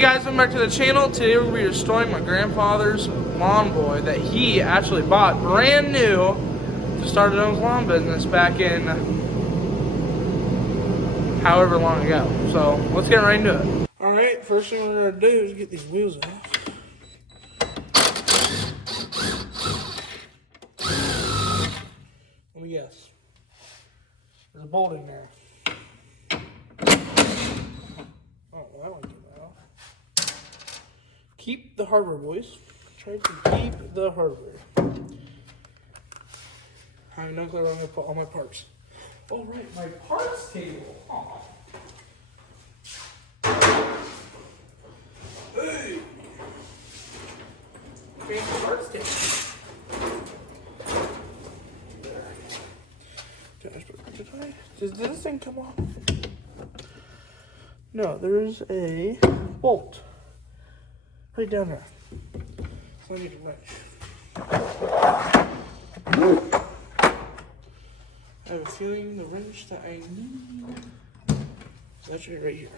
Hey guys, welcome back to the channel. Today we'll be restoring my grandfather's lawn boy that he actually bought brand new to start his own lawn business back in however long ago. So let's get right into it. Alright, first thing we're going to do is get these wheels off. Let me guess. There's a bolt in there. Oh, well, that one came out. Keep the hardware, boys. Try to keep the hardware. I have no clue where I'm going to put all my parts. Oh, right, my parts table. Aw. Hey! Fancy parts table. Does this thing come off? No, there's a bolt right down there. So I need a wrench. I have a feeling the wrench that I need is actually right here.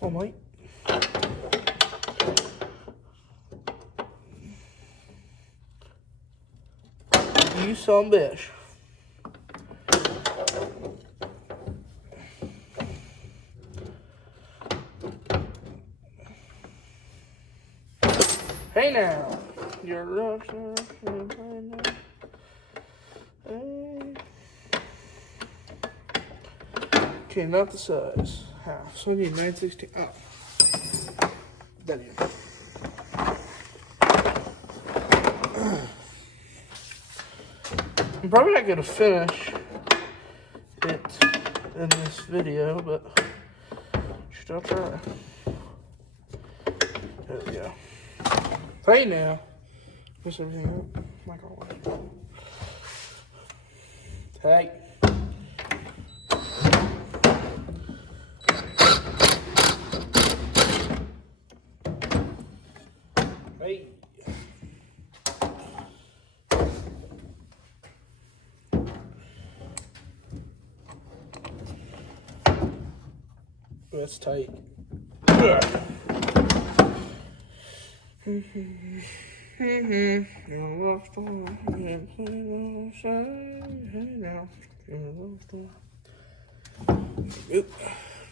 Oh, Mike. You some bitch. Hey now, you're a rock star. Hey. Okay, not the size. Half. So I need 9/16. Oh, that is. I'm probably not going to finish it in this video, but still try. There we go. Hey now. Mess everything up. Like always. Hey. Hey. That's tight.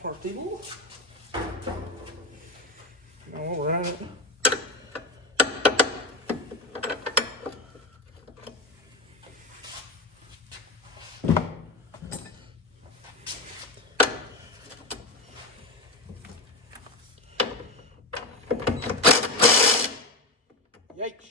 Partido. All right. Yikes.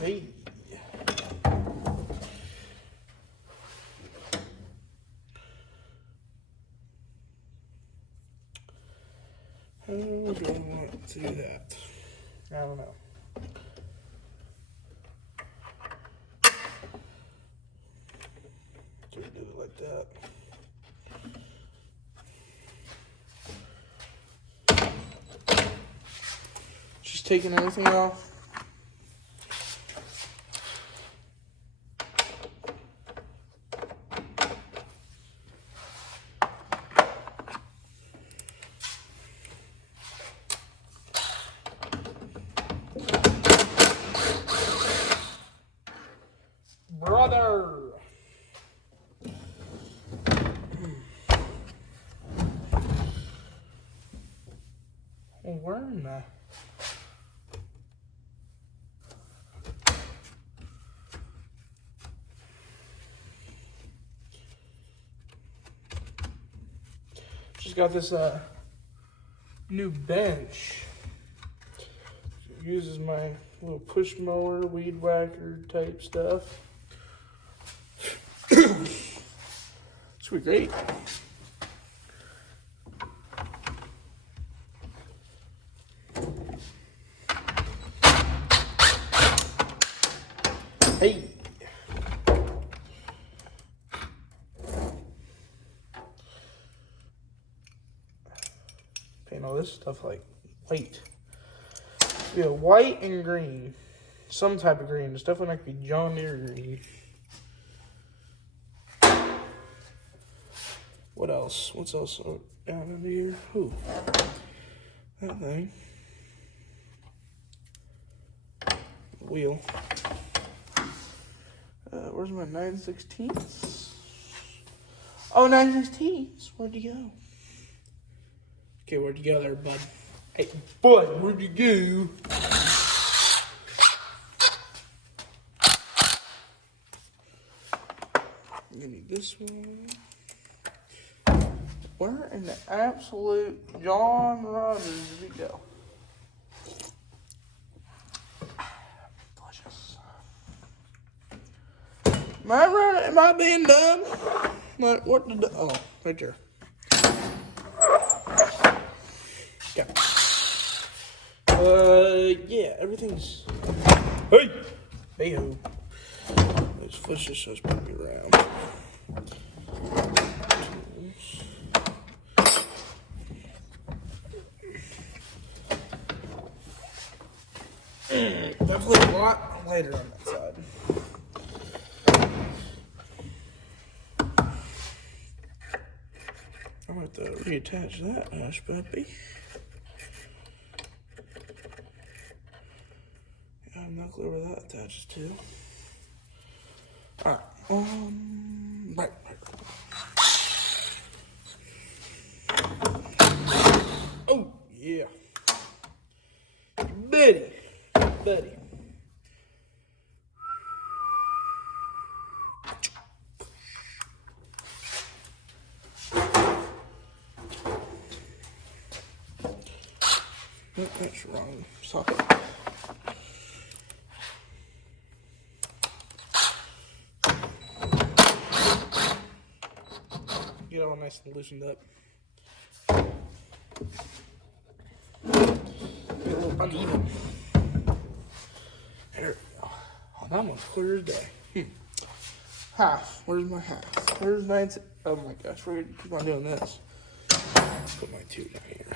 Hey. How do I want to do that? I don't know. So we do it like that. Just taking everything off. Brother. Where in the... Just got this new bench. It uses my little push mower, weed whacker type stuff. This would be great. Hey. Paint all this stuff like white. Yeah, white and green. Some type of green. It's definitely not going to be John Deere green. What else? What's else down under here? Ooh. That thing. Wheel. Where's my 9/16? Oh, 9/16. Where'd you go? Okay, where'd you go there, bud? Hey, bud, where'd you go? You need this one. Where in the absolute John Rogers did we go? Delicious. Am I running? Am I being done? Like, what did the, oh, right there. Yeah. Yeah, everything's. Hey! Hey ho. Those foot's just so supposed to be round. Definitely a lot lighter on that side. I'm going to have to reattach that hush puppy. I have no clue where that attaches to. Alright, right. Oh, yeah. Betty. Nope, that's wrong. Socket. Get it all nice and loosened up. Get a little uneven. There we go. Oh, that one's clear as day. Half. Where's my half? Where's 9? Oh my gosh, we're gonna keep on doing this. Put my 2 down here.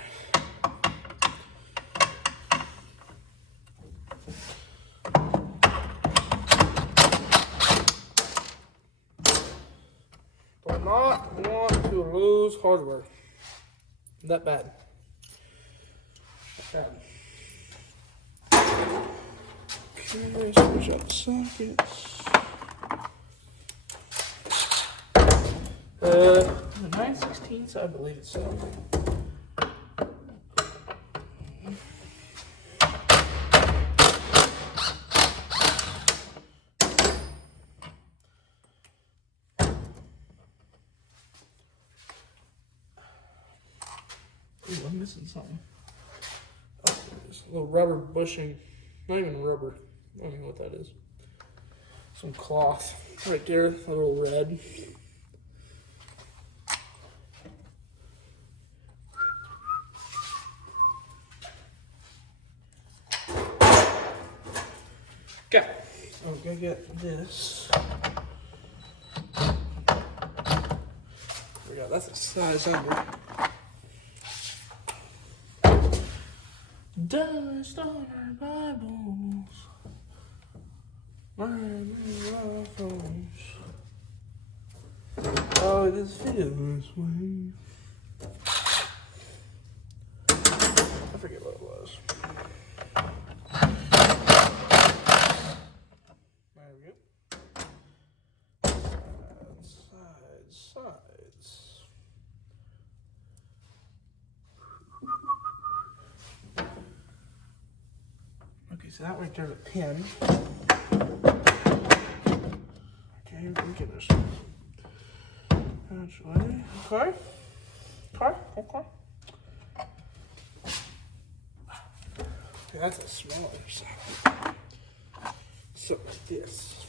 Do not want to lose hardware. That bad. Okay, switch out the sockets. The 9/16, I believe it's so. Ooh, I'm missing something. Oh, there's a little rubber bushing. Not even rubber. I don't know what that is. Some cloth right there, a little red. Okay, I'm gonna get this. There we go, that's a size under. Dust on our Bibles. Oh, this feels way. I forget what it was. There we go. Sides. Okay, so that right there's a pin. Okay, we can get this. Actually, okay. Okay, that's a smaller socket. So like this.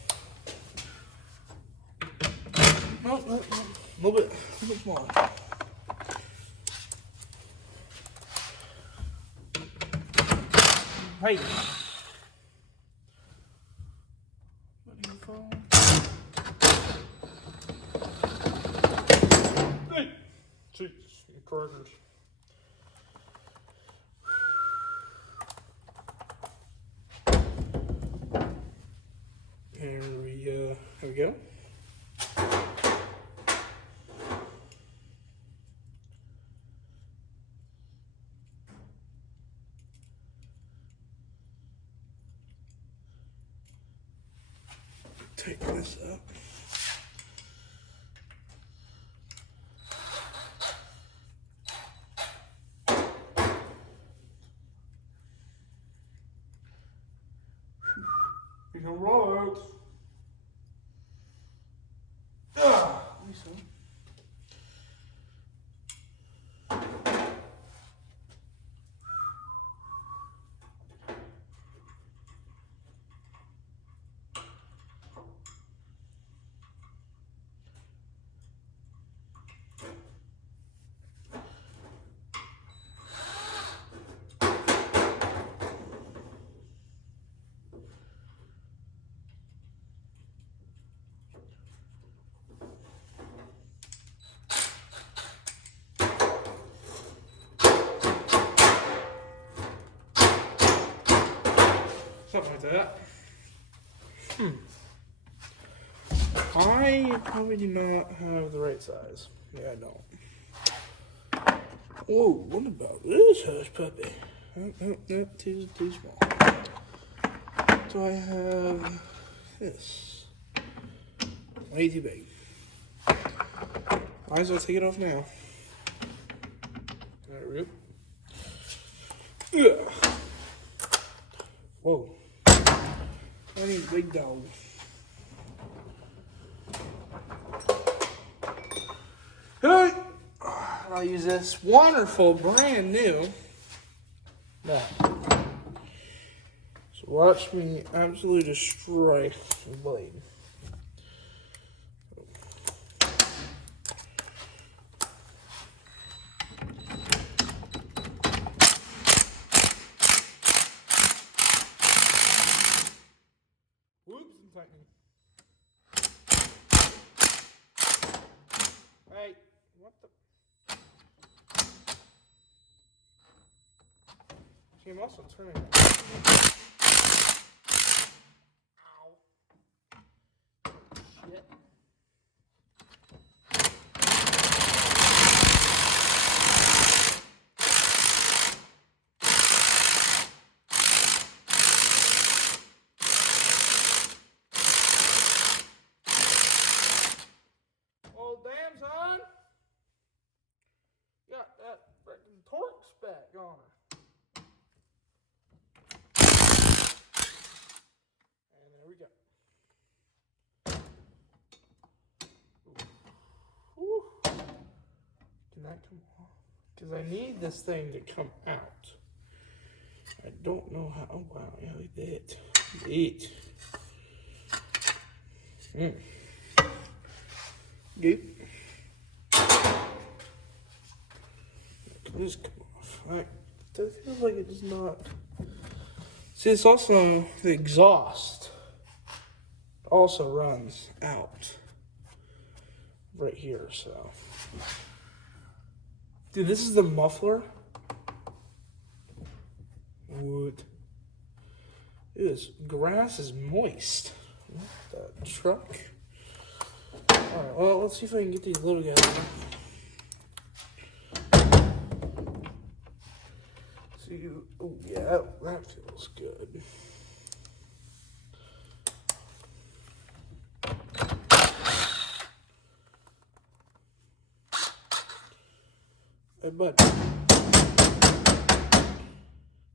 No, a little bit smaller. Hey. phone. Hey! Jeez, you crackers. Here we go. Take this up. You can roll out. Nice one. Something like that. I probably do not have the right size. Yeah, I don't. Whoa, what about this hush puppy? No, too small. So I have this. Way too big. Might as well take it off now. There we go. Yeah. Whoa. I need a big dog. Hey! I'll use this wonderful, brand new. Now. So watch me absolutely destroy the blade. Whoops, and tightening. Hey, what the? See, I'm also turning it. Ow. Shit. Oh, damn, son. Got that freaking torque spec on her. And there we go. Whew. Can that come off? Because I need this thing to come out. I don't know how. Oh, wow. Yeah, like that. Eat. Good. Just come off. Right. It feels like it does not. See, it's also the exhaust also runs out right here. So, dude, this is the muffler. Wood. This grass is moist. What the truck? All right. Well, let's see if I can get these little guys. Oh yeah, that feels good. Hey, bud.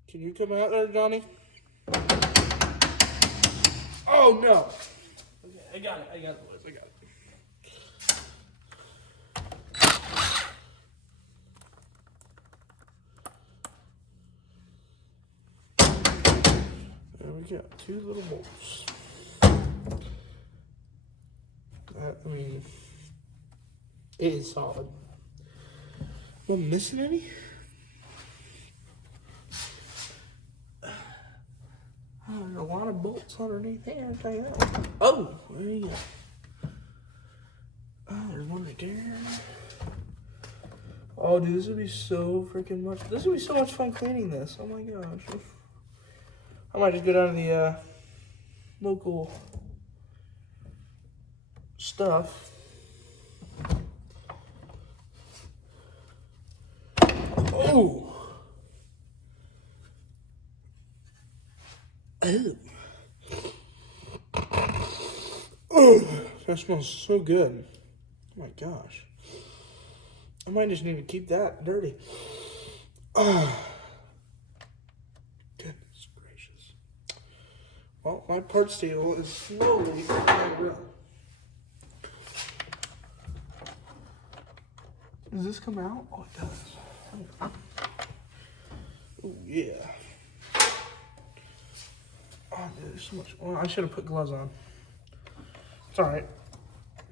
Can you come out there, Johnny? Oh no! Okay, I got it, boys. I got it. There we go, 2 little bolts. I mean, it is solid. Am I missing any? I don't know lot of bolts underneath here. I'll tell you that. Oh, there you go. Oh, there's one right there. Oh, dude, this would be so freaking much. This would be so much fun cleaning this. Oh my gosh. I might just go down to the local stuff. Oh. Oh. Oh, that smells so good. Oh my gosh. I might just need to keep that dirty. Oh. Goodness gracious. Well, my part steel is slowly getting real. Does this come out? Oh, it does. Oh, yeah. Oh, dude, there's so much. Well, I should have put gloves on. It's alright.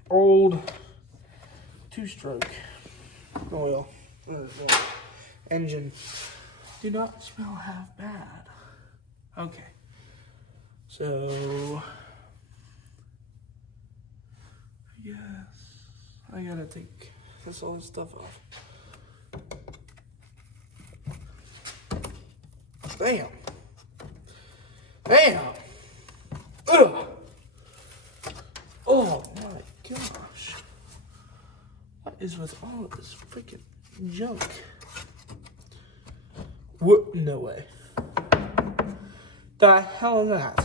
Old 2-stroke oil. Engine. Do not smell half bad. Okay. So, I guess I gotta take all this stuff off. Damn. Damn. Ugh. Oh my gosh. What is with all of this freaking junk? What? No way. The hell is that?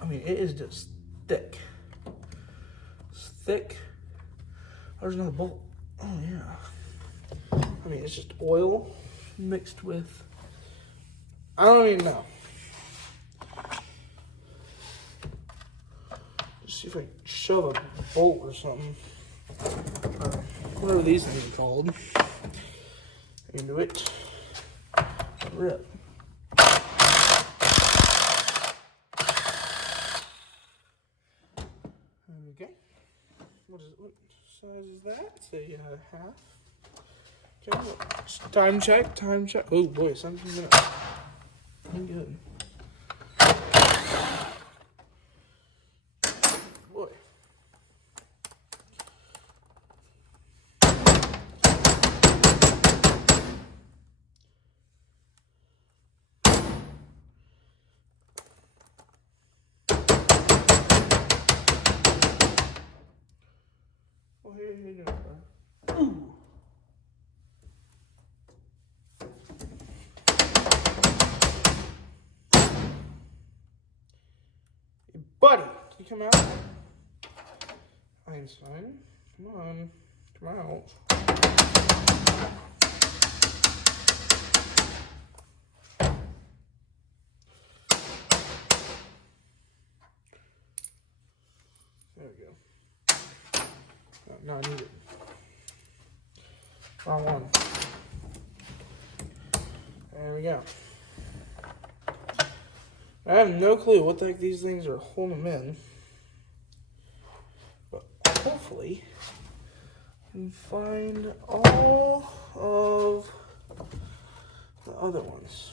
I mean, it is just thick. It's thick. There's another bolt. Oh, yeah. I mean, it's just oil mixed with... I don't even know. Let's see if I can shove a bolt or something. Whatever these things are called. Into it. Rip. Okay. What size is that? It's a half. Okay. Time check. Time check. Oh boy, 17 minutes. Pretty good. Boy. Oh, here you go. Ooh. Hey, buddy, can you come out? Einstein, come on, come out. There we go. Oh, no, I need it. Wrong one. There we go. I have no clue what the heck these things are holding them in. But hopefully, I can find all of the other ones.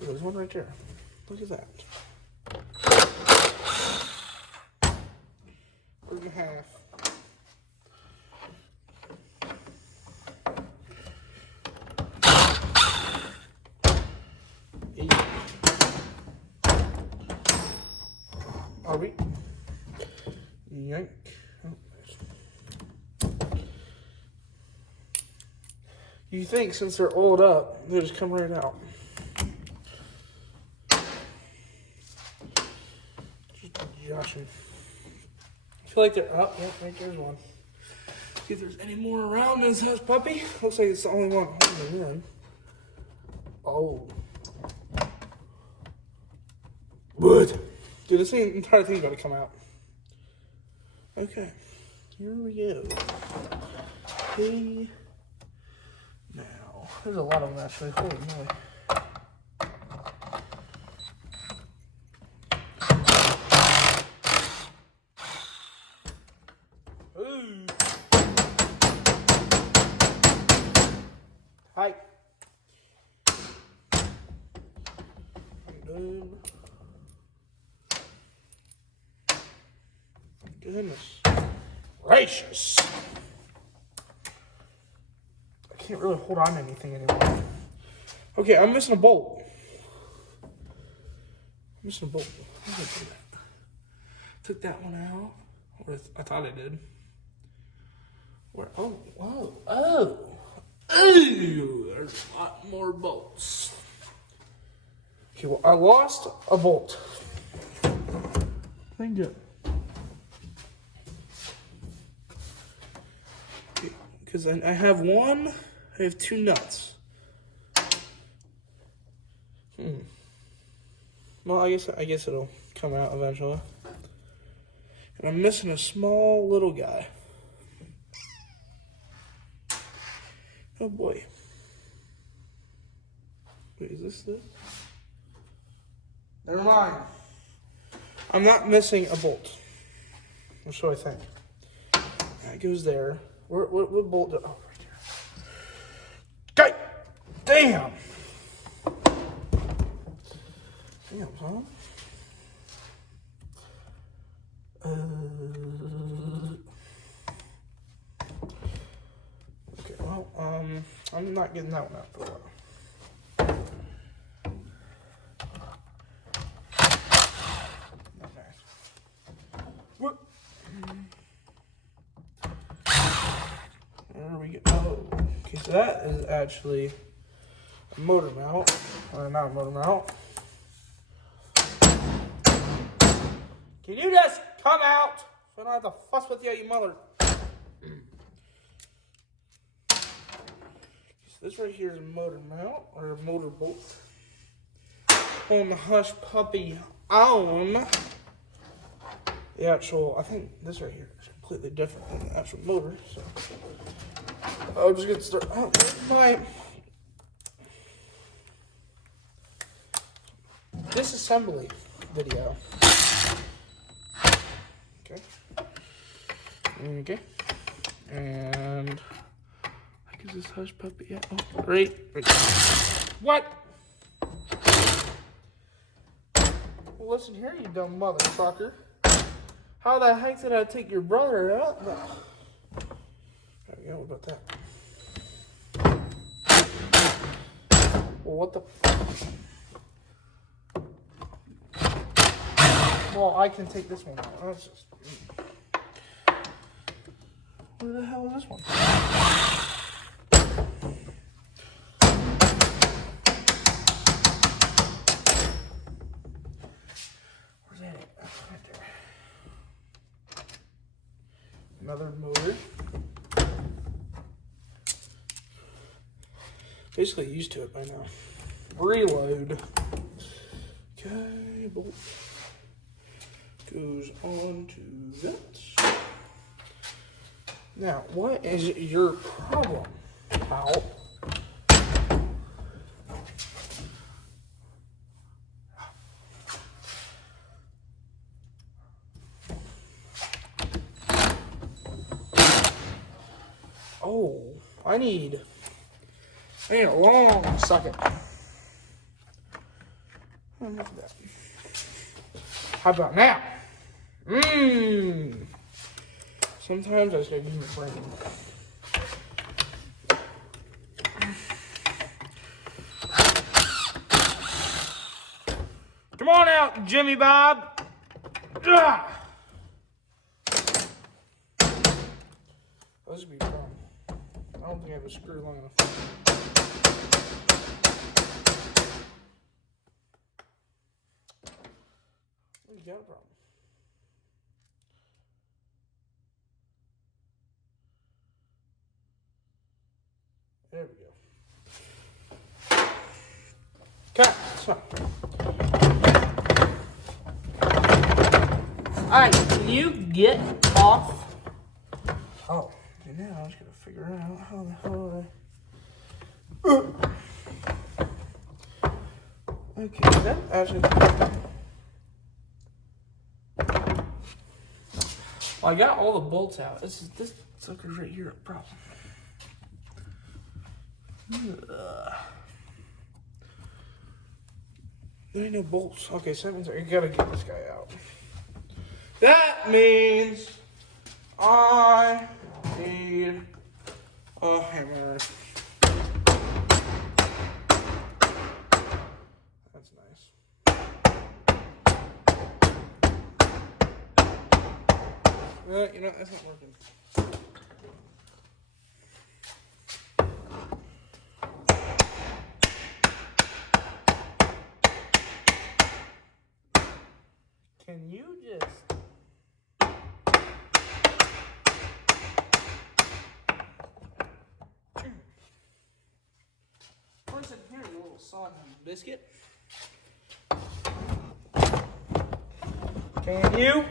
There's one right there. Look at that. 1.5. Are we? Yank. Oh, you think since they're oiled up, they'll just come right out. Just joshing. I feel like they're up. Yep, right there's one. See if there's any more around this house puppy. Looks like it's the only one holding it in. Oh. What? Dude, this entire thing's about to come out. Okay. Here we go. Hey. Now. There's a lot of them actually. Holy moly. boom. Goodness gracious. I can't really hold on to anything anymore. Okay, I'm missing a bolt. I'm missing a bolt. How did I do that? Took that one out. Or I thought I did. Where? Oh, whoa. Oh. Oh, there's a lot more bolts. Okay, well, I lost a bolt. Thank you. Because I have one, I have two nuts. Well, I guess it'll come out eventually. And I'm missing a small little guy. Oh boy. Wait, is this it? Never mind. I'm not missing a bolt. Or so I think. That goes there. What bolt? Oh, right there. Okay. Damn. Damn, son. Okay, well, I'm not getting that one out for a while. What? There we go. Oh, okay, so that is actually a motor mount. Or not a motor mount. Can you just come out so I don't have to fuss with you, you mother? So this right here is a motor mount, or a motor bolt. On the Hush Puppy on the actual, I think this right here is completely different than the actual motor, so I'll just get started. Oh, my disassembly video. Okay. And like, is this Hush Puppy yet? Oh, right. What? Well, listen here, you dumb motherfucker. How the heck did I take your brother out? No. There we go. What about that? Well, what the? Well, I can take this one out. That's just. Where the hell is this one? Where's that at? Right there. Another motor. Basically used to it by now. Reload. Okay, bolt goes on to that. Now, what is your problem, pal? Oh, I need a long socket. Enough of that. How about now? Sometimes I just gotta use my brain. Come on out, Jimmy Bob. Ugh. This would be fun. I don't think I have a screw long enough. You got a problem. There we go. Okay, so. Alright, can you get off? Oh, and now I was gonna figure out how the hell okay, that actually. Well, I got all the bolts out. This sucker's right here, a problem. There ain't no bolts. Okay, so that means I gotta get this guy out. That means I need a hammer. That's nice. You know, that's not working. Can you just... Where's it here, you little son of a biscuit? Can you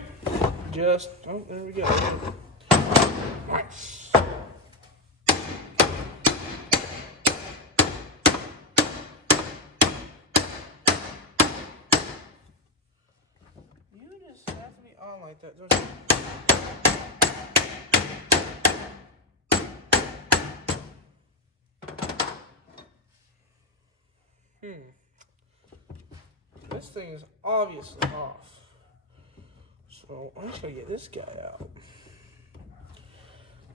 just... Oh, there we go. Nice. You just have me on like that, don't you? This thing is obviously off. So I'm just gonna get this guy out.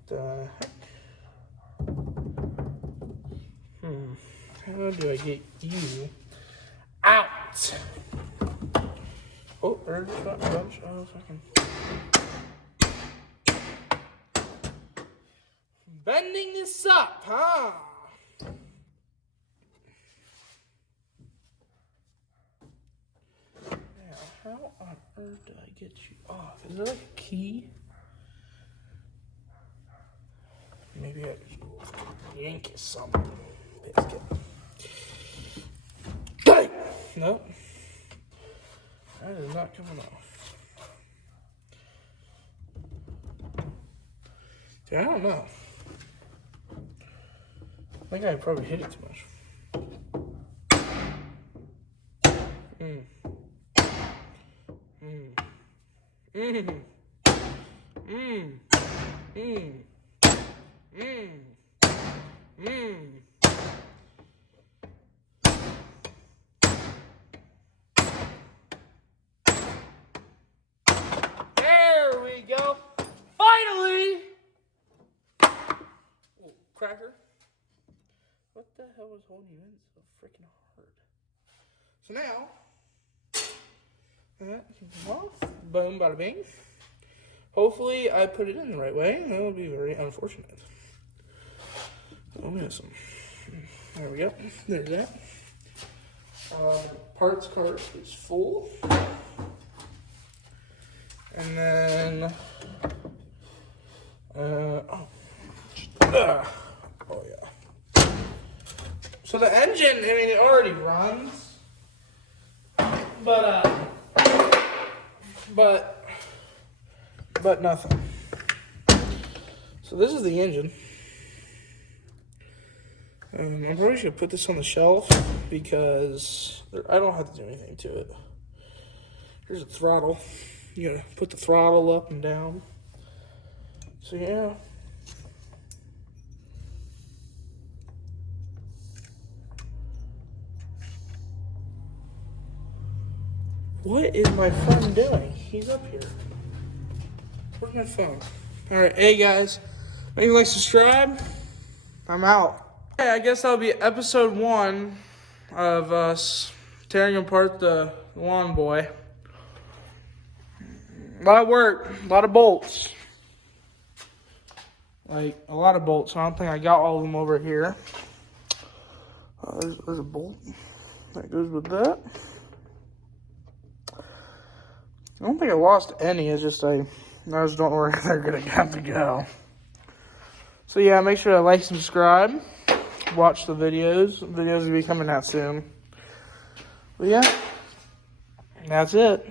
The heck? How do I get you out? Oh, there's a bunch of fucking bending this up, huh? How on earth do I get you off? Is there like a key? Maybe I yank it some biscuit. Dang! Nope. That is not coming off. Dude, I don't know. I think I probably hit it too much. There we go. Finally! Oh, cracker. What the hell was holding you in so freaking hard? So now, that can come off. Boom, bada bing. Hopefully I put it in the right way. That would be very unfortunate. Oh, yes. There we go. There's that. Parts cart is full. And then, oh yeah. So the engine, I mean, it already runs, but nothing. So this is the engine. I'm probably just gonna put this on the shelf because I don't have to do anything to it. Here's a throttle. You gotta put the throttle up and down. So yeah. What is my phone doing? He's up here. Where's my phone? Alright, hey guys. Make sure you like, subscribe. I'm out. Okay, I guess that'll be episode 1 of us tearing apart the lawn boy. A lot of work, a lot of bolts. Like, a lot of bolts. I don't think I got all of them over here. There's a bolt that goes with that. I don't think I lost any. It's just I just don't know where they're going to have to go. So yeah, make sure to like, subscribe, watch the videos. The videos will be coming out soon. But yeah, that's it.